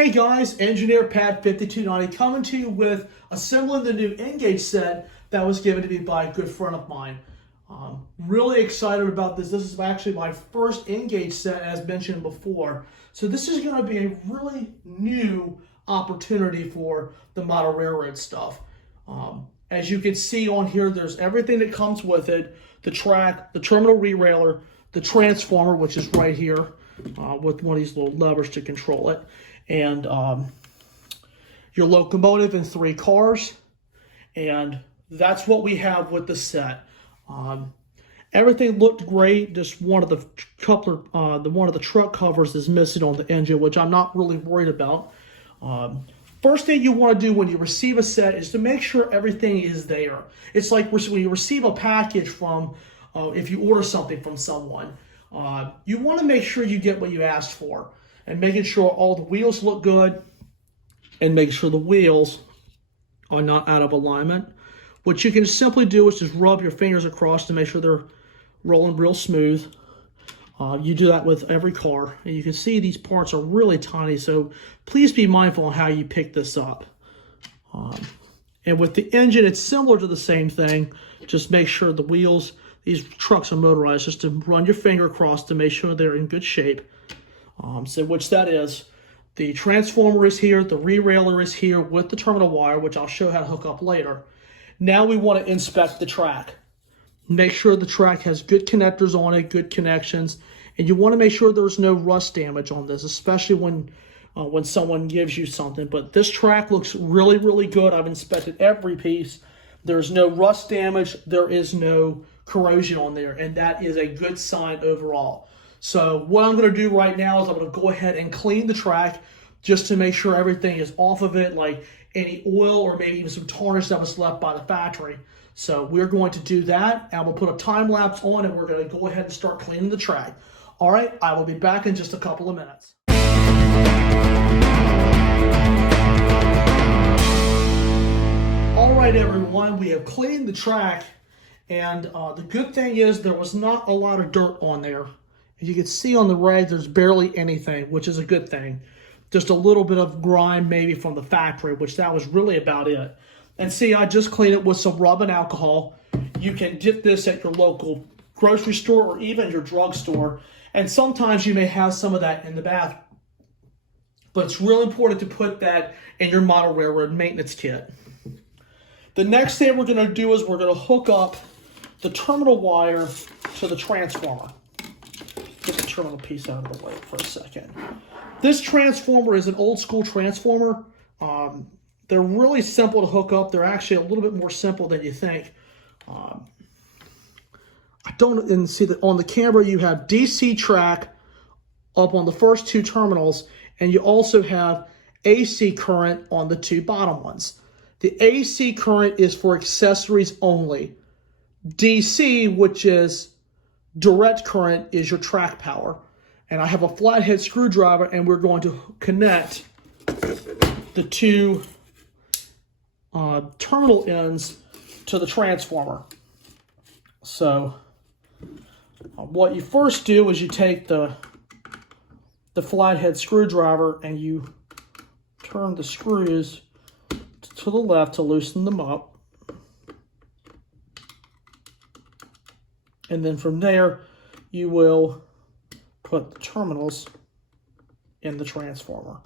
Hey guys, Engineer Pat 5290 coming to you with assembling the new N-Gauge set that was given to me by a good friend of mine. Really excited about this. This is actually my first N-Gauge set, as mentioned before. So this is going to be a really new opportunity for the model railroad stuff. As you can see on here, there's everything that comes with it. The track, the terminal re-railer, the transformer, which is right here with one of these little levers to control it. And your locomotive and 3 cars, and that's what we have with the set. Everything looked great. Just one of the truck covers is missing on the engine, which I'm not really worried about. First thing you want to do when you receive a set is to make sure everything is there. It's like when you receive a package from, if you order something from someone, you want to make sure you get what you asked for. And making sure all the wheels look good and making sure the wheels are not out of alignment. What you can simply do is just rub your fingers across to make sure they're rolling real smooth. You do that with every car. And you can see these parts are really tiny, so please be mindful on how you pick this up. And with the engine, it's similar to the same thing. Just make sure the wheels, these trucks are motorized, just to run your finger across to make sure they're in good shape. So which that is, the transformer is here, the re-railer is here with the terminal wire, which I'll show how to hook up later. Now we want to inspect the track. Make sure the track has good connectors on it, good connections, and you want to make sure there's no rust damage on this, especially when someone gives you something. But this track looks really, really good. I've inspected every piece. There's no rust damage. There is no corrosion on there, and that is a good sign overall. So what I'm going to do right now is I'm going to go ahead and clean the track just to make sure everything is off of it, like any oil or maybe even some tarnish that was left by the factory. So we're going to do that, and we'll put a time lapse on, and we're going to go ahead and start cleaning the track. All right, I will be back in just a couple of minutes. All right, everyone, we have cleaned the track, and the good thing is there was not a lot of dirt on there. As you can see on the rag, there's barely anything, which is a good thing. Just a little bit of grime maybe from the factory, which that was really about it. And see, I just cleaned it with some rub and alcohol. You can dip this at your local grocery store or even your drugstore. And sometimes you may have some of that in the bath. But it's really important to put that in your model railroad maintenance kit. The next thing we're going to do is we're going to hook up the terminal wire to the transformer. Get the terminal piece out of the way for a second. This transformer is an old school transformer. They're really simple to hook up. They're actually a little bit more simple than you think. I don't see that on the camera you have DC track up on the first 2 terminals, and you also have AC current on the 2 bottom ones. The AC current is for accessories only. DC, which is direct current, is your track power. And I have a flathead screwdriver, and we're going to connect the 2 terminal ends to the transformer. So what you first do is you take the flathead screwdriver and you turn the screws to the left to loosen them up. And then from there, you will put the terminals in the transformer.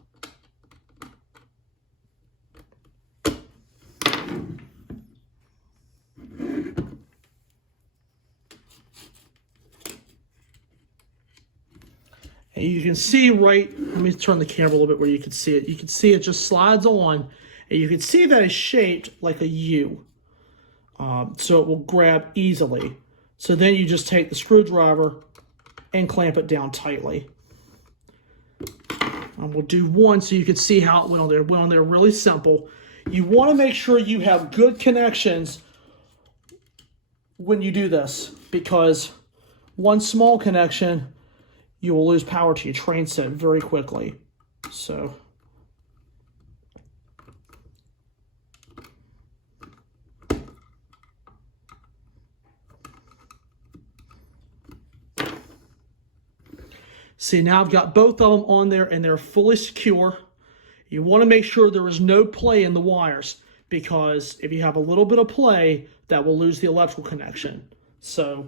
And you can see let me turn the camera a little bit where you can see it. You can see it just slides on, and you can see that it's shaped like a U. So it will grab easily. So then you just take the screwdriver and clamp it down tightly. We'll do one so you can see how it went on there. It went on there really simple. You want to make sure you have good connections when you do this, because one small connection, you will lose power to your train set very quickly. So see, now I've got both of them on there and they're fully secure. You want to make sure there is no play in the wires, because if you have a little bit of play, that will lose the electrical connection. So,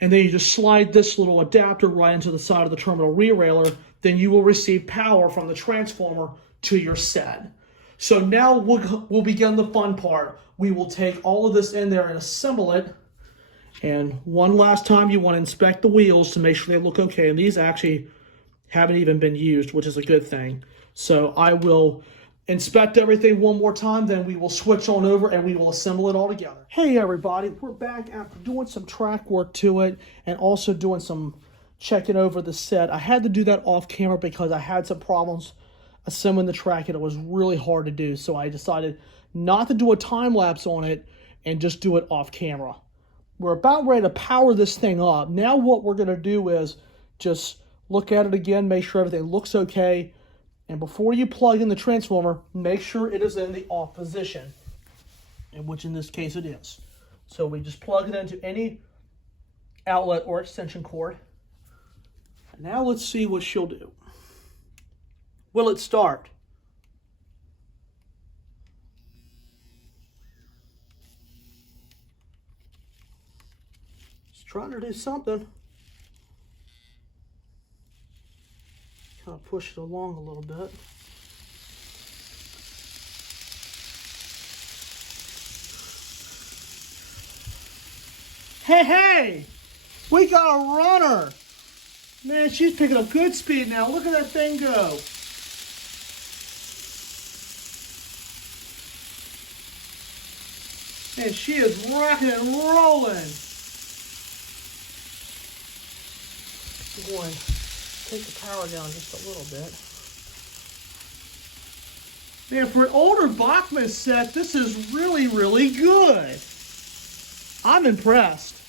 and then you just slide this little adapter right into the side of the terminal rerailer, then you will receive power from the transformer to your set. So now we'll begin the fun part. We will take all of this in there and assemble it. And one last time, you want to inspect the wheels to make sure they look okay. And these actually haven't even been used, which is a good thing. So I will inspect everything one more time, then we will switch on over and we will assemble it all together. Hey everybody, we're back after doing some track work to it and also doing some checking over the set. I had to do that off camera because I had some problems assembling the track and it was really hard to do. So I decided not to do a time lapse on it and just do it off camera. We're about ready to power this thing up. Now what we're going to do is just look at it again, make sure everything looks okay. And before you plug in the transformer, make sure it is in the off position, which in this case it is. So we just plug it into any outlet or extension cord. And now let's see what she'll do. Will it start? It's trying to do something. Kind of push it along a little bit. Hey, we got a runner. Man, she's picking up good speed now. Look at that thing go. Man, she is rocking and rolling. I'm going to take the power down just a little bit. Man, for an older Bachmann set, this is really, really good. I'm impressed.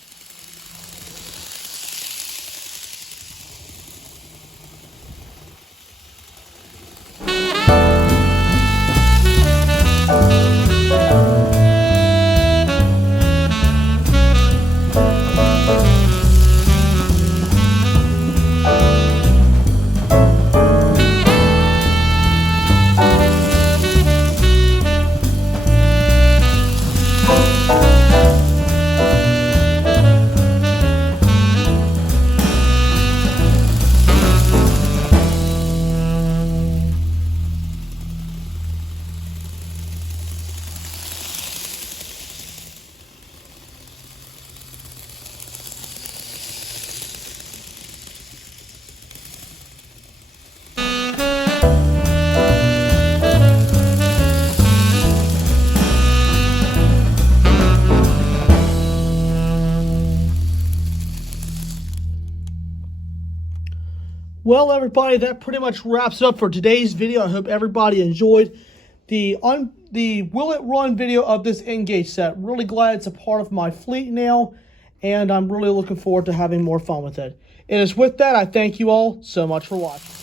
Well, everybody, that pretty much wraps up for today's video. I hope everybody enjoyed the Will It Run video of this N-Gage set. Really glad it's a part of my fleet now, and I'm really looking forward to having more fun with it. And as with that, I thank you all so much for watching.